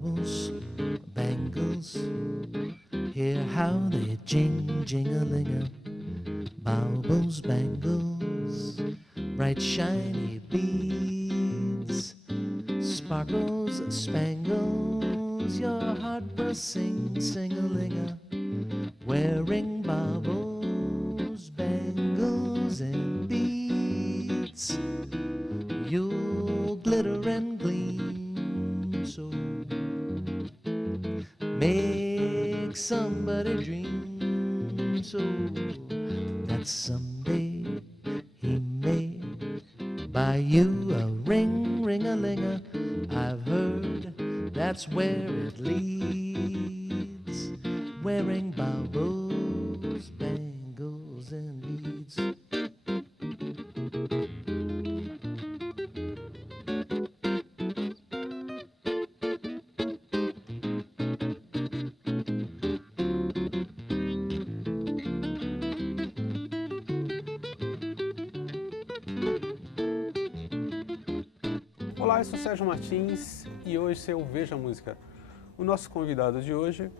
baubles, bangles. Hear how they jing-a-ling-a. Baubles, bangles, bright shiny beads, sparkles, spangles, your heart will sing, sing-a-ling-a. Wearing baubles, bangles, and beads, you'll glitter and gleam, so make somebody dream, so that someday he may buy you a ring, ring-a-ling-a. I've heard that's where it leads, wearing baubles, bangles, and beads. Olá, eu sou Sérgio Martins e hoje esse é o Veja Música. O nosso convidado de hoje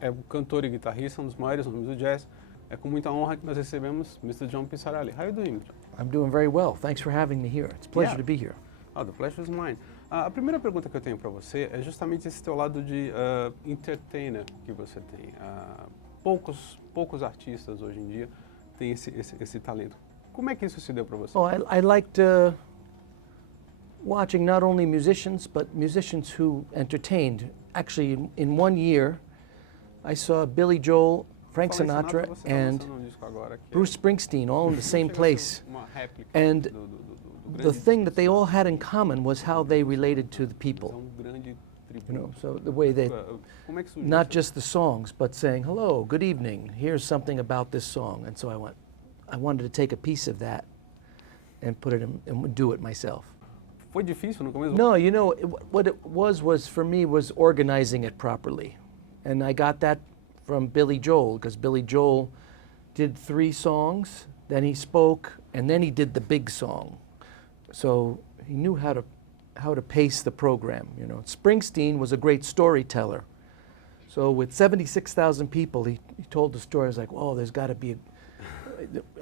é o cantor e guitarrista, um dos maiores nomes do jazz. É com muita honra que nós recebemos Mr. John Pizzarelli. How are you doing, John? I'm doing very well. Thanks for having me here. It's a pleasure to be here. Oh, the pleasure is mine. A primeira pergunta que eu tenho para você é justamente esse teu lado de entertainer que você tem. Poucos artistas hoje em dia têm esse talento. Como é que isso se deu para você? Well, I liked watching not only musicians, but musicians who entertained. Actually, in 1 year, I saw Billy Joel, Frank Sinatra, and Bruce Springsteen all in the same place. And the thing that they all had in common was how they related to the people. You know, so the way they, not just the songs, but saying, hello, good evening, here's something about this song. And so I wanted to take a piece of that and put it in, and do it myself. Foi difícil no começo? No, you know, what it was for me was organizing it properly. And I got that from Billy Joel, because Billy Joel did 3 songs, then he spoke, and then he did the big song. So he knew how to pace the program, you know. Springsteen was a great storyteller. So with 76,000 people, he told the story. I was like, oh, there's got to be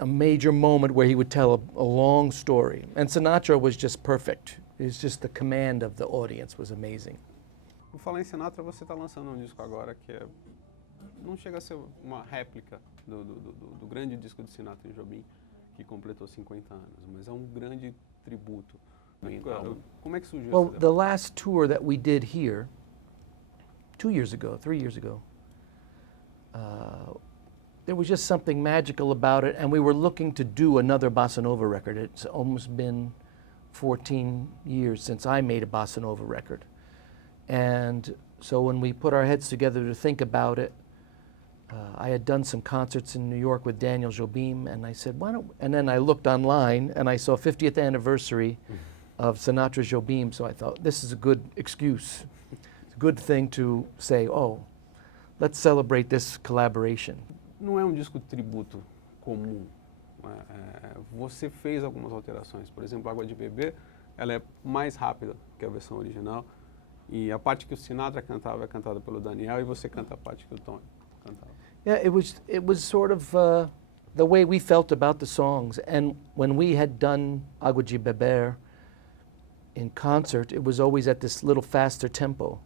a major moment where he would tell a long story. And Sinatra was just perfect. It's just the command of the audience was amazing. Por falar em Sinatra, você está lançando um disco agora que não chega a ser uma réplica do grande disco de Sinatra e Jobim, que completou 50 anos, mas é um grande tributo. Como é que surgiu Well, essa the last tour that we did here, 3 years ago, there was just something magical about it, and we were looking to do another bossa nova record. It's almost been 14 years since I made a bossa nova record. And so when we put our heads together to think about it, I had done some concerts in New York with Daniel Jobim, and I said, why don't, and then I looked online and I saw 50th anniversary of Sinatra Jobim, so I thought, this is a good excuse. It's a good thing to say, oh, let's celebrate this collaboration. Não é um disco tributo comum. Você fez algumas alterações. Por exemplo, Água de Beber, ela é mais rápida que a versão original. E a parte que o Sinatra cantava é cantada pelo Daniel e você canta a parte que o Tony cantava. Yeah, it was sort of the way we felt about the songs. And when we had done Água de Beber in concert, it was always at this little faster tempo.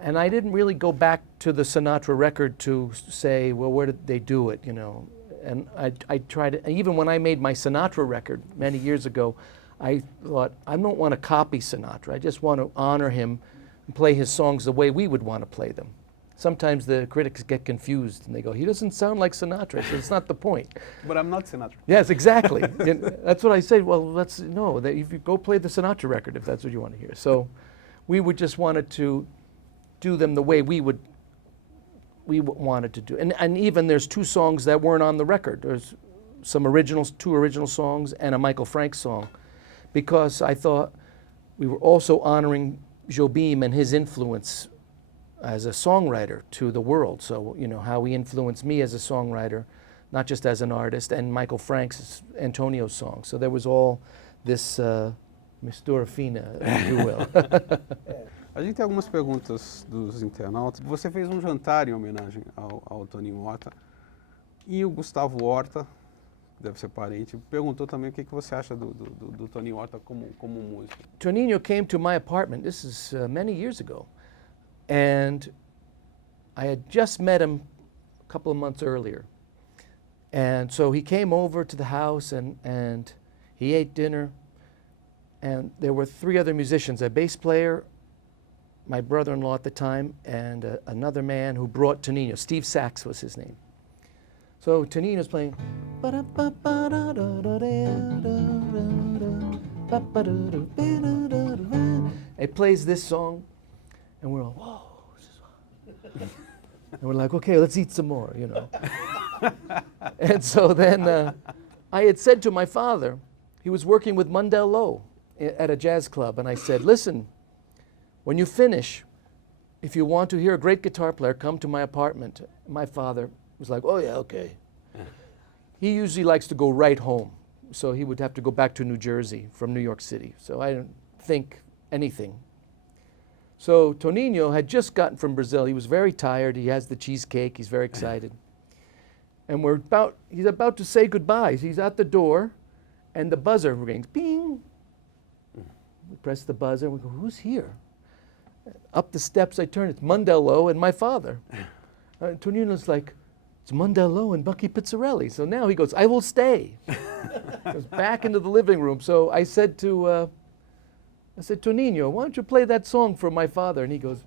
And I didn't really go back to the Sinatra record to say, well, where did they do it, you know? And I tried, even when I made my Sinatra record many years ago, I thought, I don't want to copy Sinatra. I just want to honor him and play his songs the way we would want to play them. Sometimes the critics get confused and they go, he doesn't sound like Sinatra. So it's not the point. But I'm not Sinatra. Yes, exactly. That's what I said. Well, if you go play the Sinatra record if that's what you want to hear. So we would just wanted to do them the way we wanted to do. And even there's 2 songs that weren't on the record. There's some 2 original songs and a Michael Franks song, because I thought we were also honoring Jobim and his influence as a songwriter to the world. So, you know, how he influenced me as a songwriter, not just as an artist, and Michael Franks' Antonio's song. So there was all this mistura fina, if you will. A gente tem algumas perguntas dos internautas. Você fez um jantar em homenagem ao Toninho Horta e o Gustavo Horta, que deve ser parente, perguntou também o que você acha do Toninho Horta como músico. Toninho came to my apartment, this is many years ago, and I had just met him a couple of months earlier. And so he came over to the house and he ate dinner, and there were three other musicians, a bass player, my brother-in-law at the time, and another man who brought Toninho. Steve Sachs was his name. So Tonino's playing. It plays this song, and we're all, whoa. And we're like, okay, let's eat some more, you know. And so then I had said to my father, he was working with Mundell Lowe at a jazz club, and I said, listen, when you finish, if you want to hear a great guitar player, come to my apartment. My father was like, oh yeah, okay. He usually likes to go right home, so he would have to go back to New Jersey from New York City, so I didn't think anything. So Toninho had just gotten from Brazil. He was very tired. He has the cheesecake. He's very excited. And he's about to say goodbye. He's at the door, and the buzzer rings. Bing! We press the buzzer, and we go, who's here? Up the steps I turn, it's Mundell Lowe and my father. Tonino's like, it's Mundell Lowe and Bucky Pizzarelli. So now he goes, I will stay. Goes back into the living room. So I said to Toninho, why don't you play that song for my father? And he goes,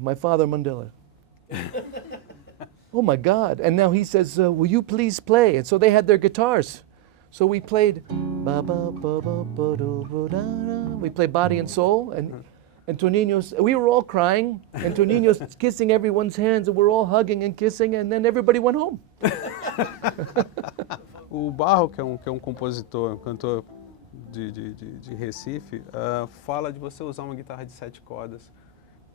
my father, Mandela. Oh my God. And now he says, will you please play? And so they had their guitars. So we played, we played Body and Soul, and Toninho's, we were all crying, and Toninho's kissing everyone's hands, and we're all hugging and kissing, and then everybody went home. O Barro, que é um compositor, um cantor de Recife, fala de você usar uma guitarra de 7 cordas,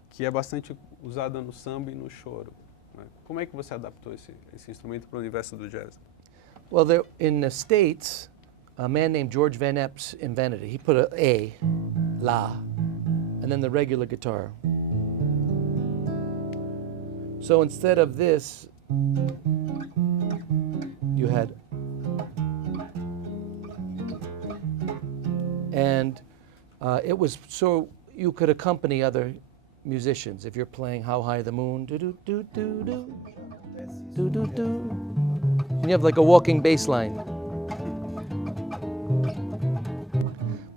que é bastante usada no samba e no choro. Né? Como é que você adaptou esse instrumento para o universo do jazz? Well, in the States, a man named George Van Epps invented it. He put a, la, and then the regular guitar. So instead of this, you had, and it was so you could accompany other musicians. If you're playing How High the Moon, do-do-do-do-do, do-do-do. And you have like a walking bass line.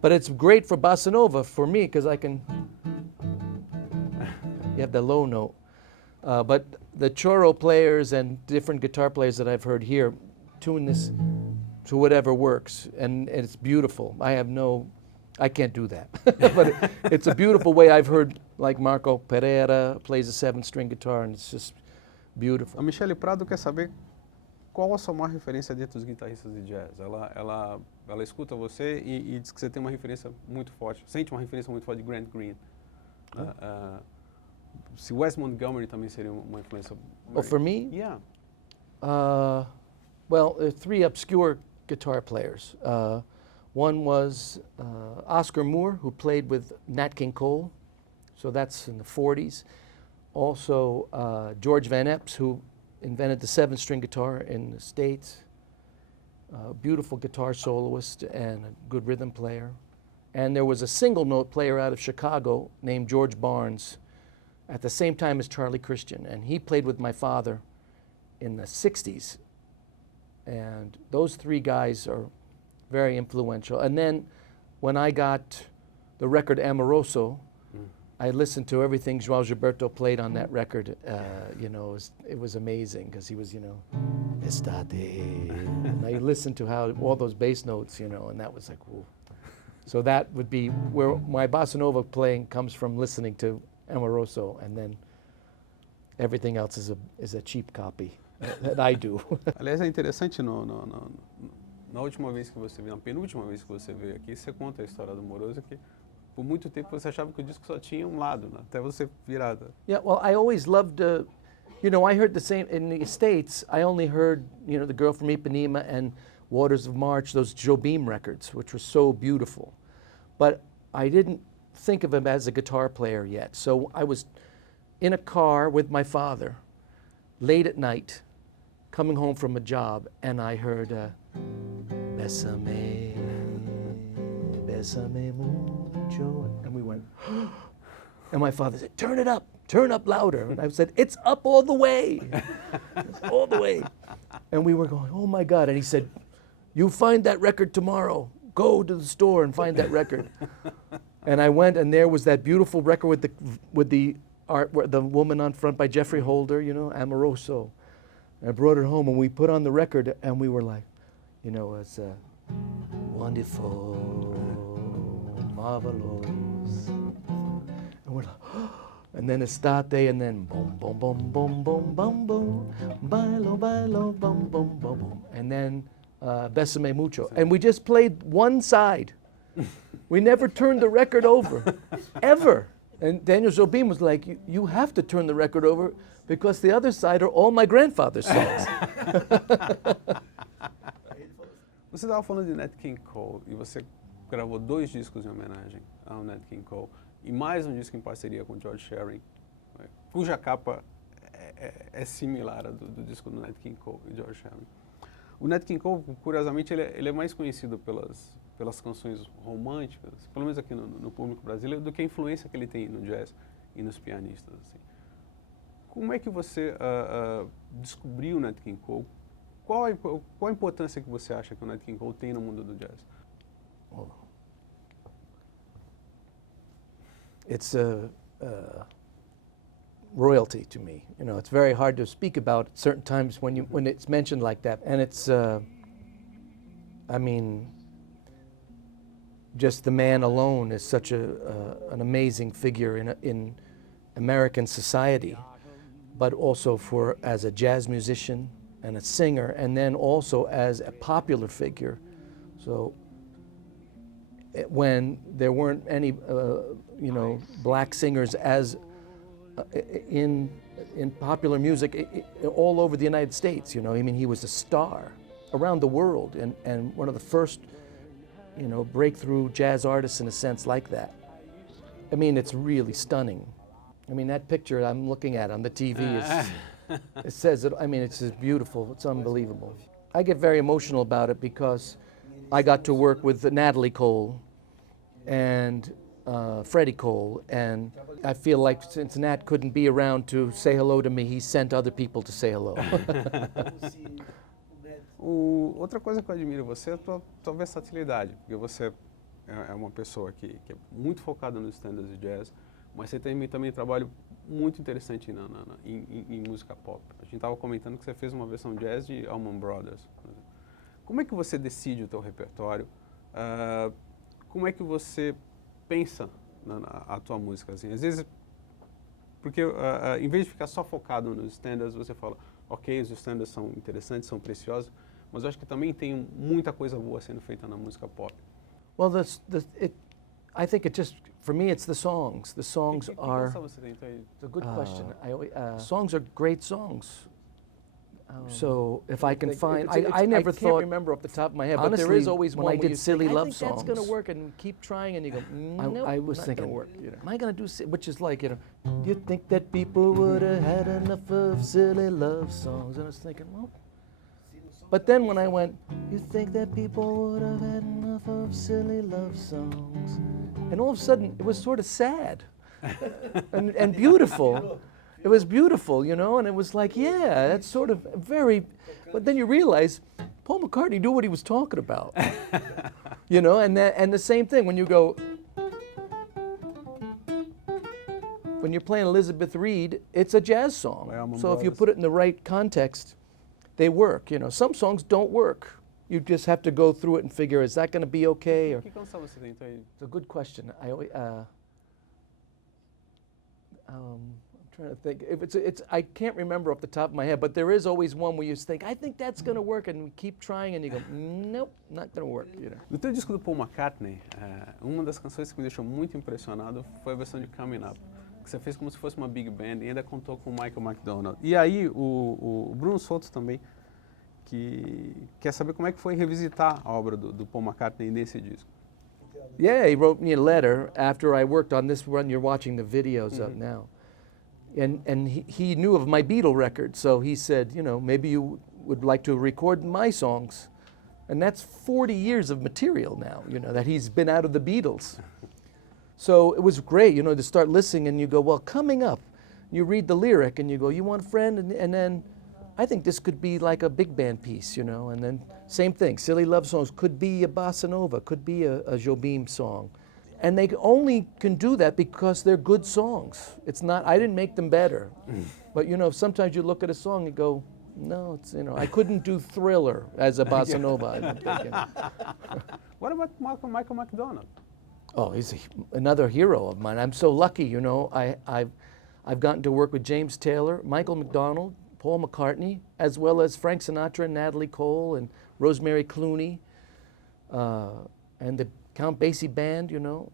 But it's great for bossa nova for me because I can, you have the low note. But the choro players and different guitar players that I've heard here tune this to whatever works, and it's beautiful. I can't do that. But it's a beautiful way. I've heard like Marco Pereira plays a 7-string guitar, and it's just beautiful. A Michele Prado quer saber qual a sua maior referência dentro dos guitarristas de jazz. Ela escuta você e diz que você tem uma referência muito forte, sente uma referência muito forte de Grant Green. Se Wes Montgomery também seria uma influência. Oh, for me? Yeah. Well, there are 3 obscure guitar players. One was Oscar Moore, who played with Nat King Cole, so that's in the 40s. Also, George Van Epps, who invented the 7-string guitar in the States. Beautiful guitar soloist and a good rhythm player. And there was a single note player out of Chicago named George Barnes at the same time as Charlie Christian. And he played with my father in the 60s. And those 3 guys are very influential. And then when I got the record Amoroso, I listened to everything João Gilberto played on that record. You know, it was amazing because he was, you know, Estate. And I listened to how all those bass notes, you know, and that was like, whoa. So that would be where my bossa nova playing comes from, listening to Amoroso, and then everything else is a cheap copy that I do. Aliás, é interessante, na última vez que você veio, na penúltima vez que você veio aqui, você conta a história do Moroso, que por muito tempo você achava que o disco só tinha um lado, né? Até você virar. Yeah, well, I always loved, you know, I heard the same, in the States, I only heard, you know, The Girl from Ipanema and Waters of March, those Jobim records, which were so beautiful. But I didn't think of him as a guitar player yet. So I was in a car with my father, late at night, coming home from a job, and I heard, Bésame, bésame mucho. And we went, and my father said, turn up louder. And I said, it's up all the way, it's all the way. And we were going, oh my God. And he said, you find that record tomorrow. Go to the store and find that record. And I went, and there was that beautiful record with the art, the woman on front by Jeffrey Holder, you know, Amoroso. And I brought it home, and we put on the record, and we were like, you know, it's wonderful, marvelous. And we're like, and then Estate, and then boom, boom, boom, boom, boom, boom, boom, bailo, bailo, boom, boom, boom, boom. And then Bésame Mucho. And we just played one side. We never turned the record over, ever. And Daniel Jobim was like, you have to turn the record over because the other side are all my grandfather's songs. Você estava falando de Nat King Cole e você gravou 2 discos em homenagem ao Nat King Cole e mais um disco em parceria com George Shearing, né, cuja capa é similar à do disco do Nat King Cole e George Shearing. O Nat King Cole, curiosamente, ele é mais conhecido pelas canções românticas, pelo menos aqui no público brasileiro, do que a influência que ele tem no jazz e nos pianistas. Assim. Como é que você descobriu o Nat King Cole? Qual a importância que você acha que o Nat King Cole tem no mundo do jazz? Oh. It's a royalty to me. You know, it's very hard to speak about certain times when it's mentioned like that. And it's, I mean, just the man alone is such an amazing figure in American society, but also as a jazz musician and a singer, and then also as a popular figure. So when there weren't any, you know, black singers as in popular music all over the United States, you know, I mean, he was a star around the world and one of the first, you know, breakthrough jazz artists in a sense like that. I mean, it's really stunning. I mean, that picture I'm looking at on the TV is, it says it, I mean, it's just beautiful, it's unbelievable. I get very emotional about it because I got to work with Natalie Cole and Freddie Cole, and I feel like since Nat couldn't be around to say hello to me, he sent other people to say hello. Outra coisa que eu admiro em você é a tua versatilidade, porque você é uma pessoa que é muito focada nos standards de jazz, mas você tem também um trabalho muito interessante em música pop. A gente estava comentando que você fez uma versão jazz de Allman Brothers. Como é que você decide o teu repertório? Como é que você pensa a tua música? Assim? Às vezes, porque em vez de ficar só focado nos standards, você fala, ok, os standards são interessantes, são preciosos, mas eu acho que também tem muita coisa boa sendo feita na música pop. Well, I think it just, for me, it's the songs. The songs are, it's a good question. Songs are great songs. So if I can find, I never thought, I can't remember off the top of my head, honestly, but there is always one when I did silly love songs. I think that's going to work, and keep trying, and you go, nope, I was thinking, work, you know. Am I going to do, which is like, you know, you think that people would have had enough of silly love songs? And I was thinking, well, but then when I went, you think that people would have had enough of silly love songs? And all of a sudden, it was sort of sad and beautiful. It was beautiful, you know, and it was like, yeah, that's sort of very, but then you realize Paul McCartney knew what he was talking about, you know, and the same thing when you go, when you're playing Elizabeth Reed, it's a jazz song. So if you put it in the right context, they work, you know. Some songs don't work. You just have to go through it and figure, is that going to be okay? Or, it's a good question. I'm trying to think. If I can't remember off the top of my head, but there is always one where you think, I think that's going to work, and you keep trying, and you go, nope, not going to work. You know. No teu disco do Paul McCartney, uma das canções que me deixou muito impressionado foi a versão de Coming Up, que você fez como se fosse uma big band e ainda contou com o Michael McDonald. E aí o Bruno Souto também que quer saber como é que foi revisitar a obra do Paul McCartney nesse disco. Yeah, he wrote me a letter after I worked on this one you're watching the videos of now. And he knew of my Beatle record, so he said, you know, maybe you would like to record my songs. And that's 40 years of material now, you know, that he's been out of the Beatles. So it was great, you know, to start listening and you go, well, coming up, you read the lyric and you go, you want a friend? And then I think this could be like a big band piece, you know, and then same thing, Silly Love Songs could be a bossa nova, could be a Jobim song. And they only can do that because they're good songs. It's not, I didn't make them better. But you know, sometimes you look at a song and go, no, it's, you know, I couldn't do Thriller as a bossa nova, I don't think, you know. What about Michael McDonald? Oh, he's another hero of mine. I'm so lucky, you know. I've gotten to work with James Taylor, Michael McDonald, Paul McCartney, as well as Frank Sinatra, Natalie Cole, and Rosemary Clooney, and the Count Basie Band, you know.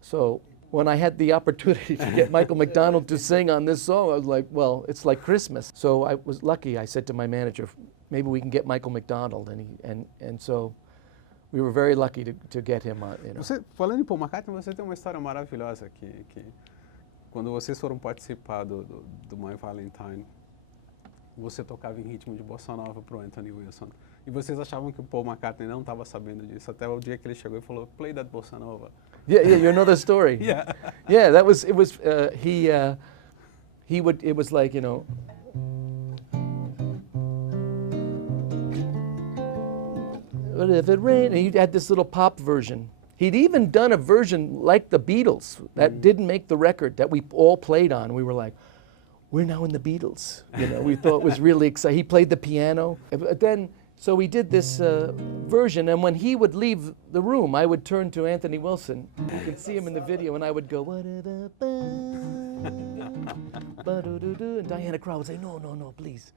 So when I had the opportunity to get Michael McDonald to sing on this song, I was like, well, it's like Christmas. So I was lucky. I said to my manager, maybe we can get Michael McDonald, and so we were very lucky to get him on, you know. Você, falando em Paul McCartney, você tem uma história maravilhosa que quando vocês foram participar do My Valentine, você tocava em ritmo de bossa nova pro Anthony Wilson. E vocês achavam que o Paul McCartney não estava sabendo disso, até o dia que ele chegou e falou, play that bossa nova. Yeah, you know the story. Yeah. Yeah, it was like, you know, what if it rained? And he had this little pop version. He'd even done a version like the Beatles that didn't make the record that we all played on. We were like, we're now in the Beatles. You know, we thought it was really exciting. He played the piano. But then, so we did this version, and when he would leave the room, I would turn to Anthony Wilson. You could see him in the video, and I would go, and Diana Krall would say, no, please.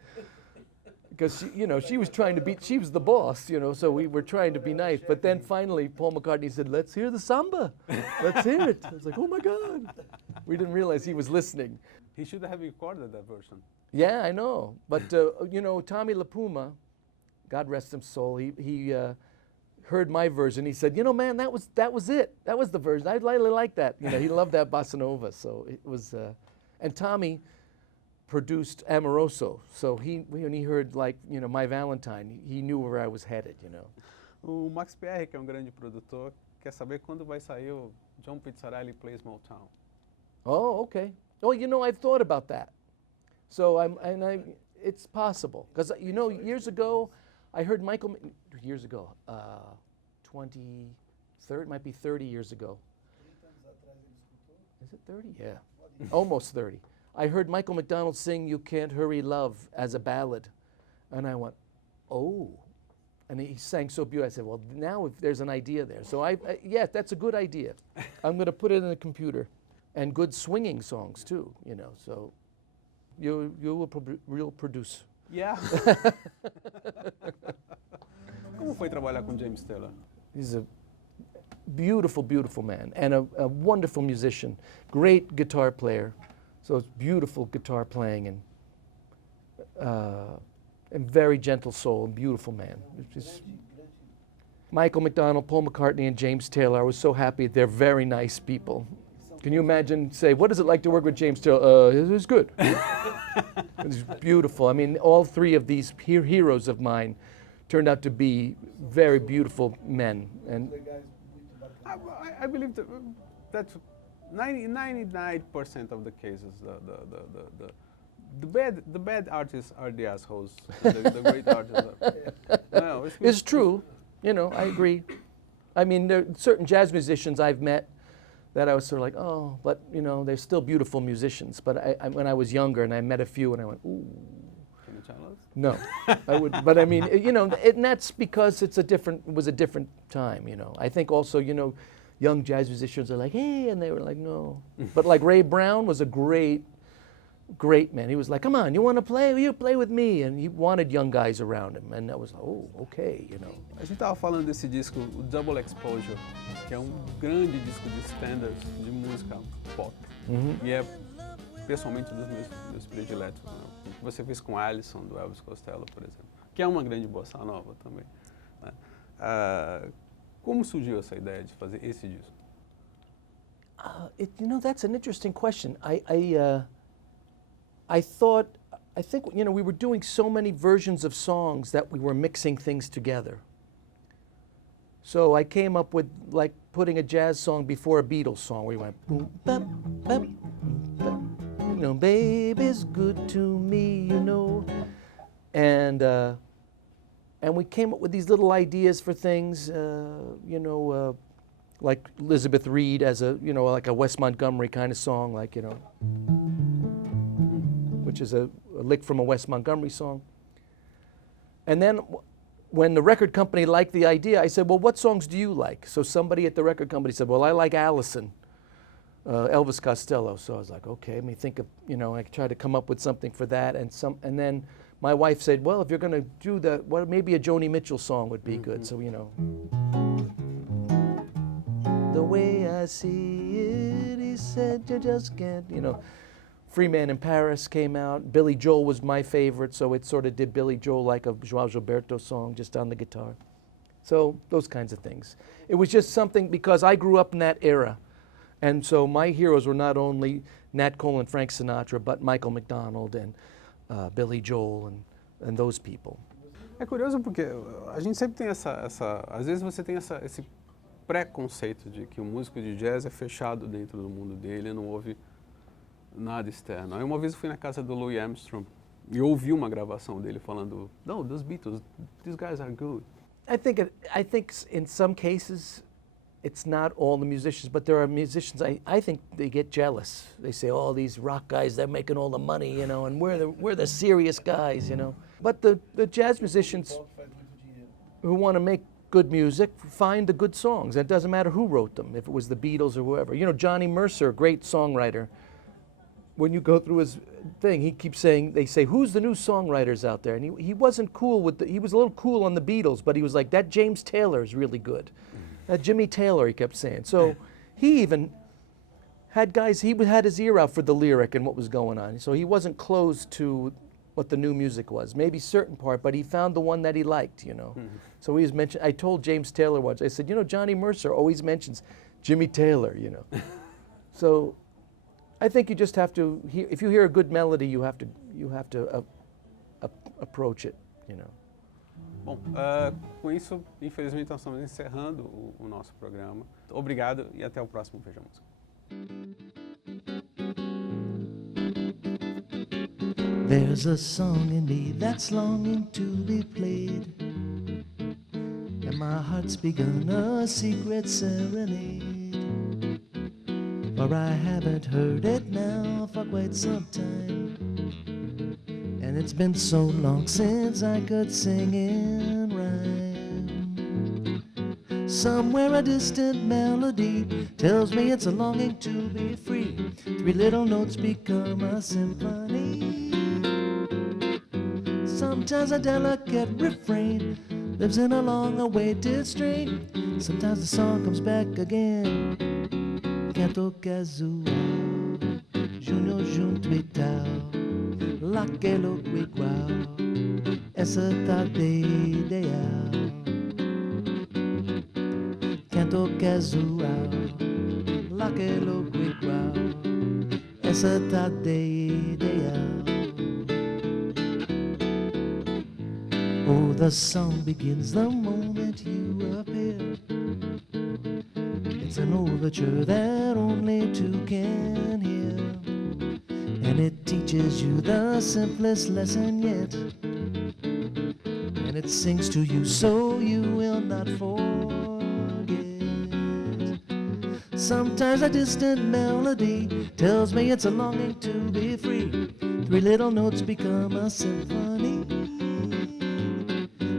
Because, you know, she was trying to be, she was the boss, you know, so we were trying to be nice. But then finally, Paul McCartney said, let's hear the samba. Let's hear it. I was like, oh my God. We didn't realize he was listening. He should have recorded that version. Yeah, I know. But, you know, Tommy LaPuma, God rest his soul, he heard my version. He said, you know, man, that was it. That was the version. I really like that. You know, he loved that bossa nova. So it was, and Tommy produced Amoroso. So when he heard, like, you know, My Valentine, he knew where I was headed, you know. O Max Pierre, que é grande produtor, quer saber quando vai sair o John Pizzarelli Plays Motown. Oh, okay. Oh, you know, I've thought about that. So it's possible. Because, you know, years ago, I heard years ago, 23rd, might be 30 years ago. Is it 30? Yeah, almost 30. I heard Michael McDonald sing You Can't Hurry Love as a ballad. And I went, oh. And he sang so beautiful. I said, well, now if there's an idea there. So yeah, that's a good idea. I'm going to put it in the computer. And good swinging songs too, you know. So you will produce. Yeah. Como foi trabalhar com James Taylor? He's a beautiful, beautiful man and a wonderful musician, great guitar player. So it's beautiful guitar playing and very gentle soul and beautiful man. Just Michael McDonald, Paul McCartney, and James Taylor. I was so happy. They're very nice people. Can you imagine, say, what is it like to work with James Taylor? It was good. It's beautiful. I mean, all three of these heroes of mine turned out to be very beautiful men. And I believe that 99% of the cases, the bad artists are the assholes. The great artists are. No, it's true. You know, I agree. I mean, there are certain jazz musicians I've met that I was sort of like, oh, but, you know, they're still beautiful musicians. But when I was younger and I met a few and I went, ooh. Can you tell us? No, I would, but I mean, you know, and that's because it was a different time, you know. I think also, you know, young jazz musicians are like, hey, and they were like, no. But like Ray Brown was a great man. He was like, come on, you want to play? You play with me. And he wanted young guys around him. And that was, oh, okay, you know. A gente estava falando desse disco, o Double Exposure, que é grande disco de standards de música pop. E é, pessoalmente, dos meus prediletos. Né? O que você fez com Alison, do Elvis Costello, por exemplo. que é uma grande bossa nova também, né? Como surgiu essa ideia de fazer esse disco? That's an interesting question. I think, we were doing so many versions of songs that we were mixing things together. So I came up with like putting a jazz song before a Beatles song. We went boom, bap, bap, bap. Baby's good to me, and we came up with these little ideas for things, like Elizabeth Reed as like a Wes Montgomery kind of song, like, which is a lick from a Wes Montgomery song. And then when the record company liked the idea, I said, well, what songs do you like? So somebody at the record company said, well, I like Allison, Elvis Costello. So I was like, okay, let me think of, I tried to come up with something for that. And then my wife said, well, if you're going to do maybe a Joni Mitchell song would be good. So, the way I see it, he said, you just can't, Free Man in Paris came out. Billy Joel was my favorite, so it sort of did Billy Joel like a João Gilberto song, just on the guitar. So those kinds of things. It was just something, because I grew up in that era. And so my heroes were not only Nat Cole and Frank Sinatra, but Michael McDonald and Billy Joel and those people. É curioso porque a gente sempre tem às vezes você tem esse preconceito de que o músico de jazz é fechado dentro do mundo dele, não ouve nada externo. Aí uma vez eu fui na casa do Louis Armstrong e ouvi uma gravação dele falando, no, those Beatles, these guys are good. I think in some cases it's not all the musicians, but there are musicians, I think they get jealous. They say, oh, these rock guys, they're making all the money, and we're the serious guys, But the jazz musicians who want to make good music find the good songs. It doesn't matter who wrote them, if it was the Beatles or whoever. Johnny Mercer, great songwriter. When you go through his thing, he keeps saying, they say, who's the new songwriters out there? And he wasn't cool he was a little cool on the Beatles, but he was like, that James Taylor is really good. That Jimmy Taylor, he kept saying. So he even had guys, he had his ear out for the lyric and what was going on. So he wasn't closed to what the new music was, maybe certain part, but he found the one that he liked, So he was mentioned, I told James Taylor once, I said, Johnny Mercer always mentions Jimmy Taylor, So I think you just have to, if you hear a good melody, you have to approach it, Bom, com isso, infelizmente, nós estamos encerrando o nosso programa. Obrigado e até o próximo Veja Música. There's a song in me that's longing to be played, and my heart's begun a secret serenade, for I haven't heard it now for quite some time, and it's been so long since I could sing in rhyme. Somewhere a distant melody tells me it's a longing to be free. 3 little notes become a symphony. Sometimes a delicate refrain lives in a long-awaited strain. Sometimes the song comes back again. Canto casual, junho junto e tal, laquelo igual, essa tarde ideal. Canto casual, laquelo igual, essa tarde ideal. Oh, the song begins the moment you appear. It's an overture that only two can hear, and it teaches you the simplest lesson yet, and it sings to you so you will not forget. Sometimes a distant melody tells me it's a longing to be free. 3 little notes become a symphony.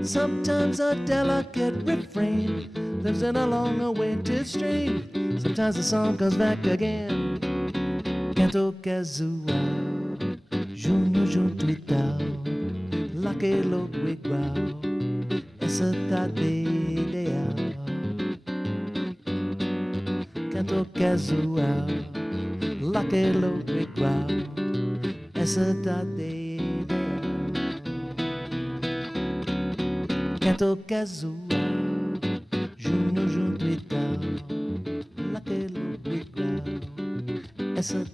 Sometimes a delicate refrain lives in a long-awaited strain. Sometimes the song comes back again. Canto casual, junho junto e tal, laquelo igual, essa tarde ideal. Canto casual, laquelo igual, essa tarde ideal. Canto casual, junho junto e tal, naquele igual. Essa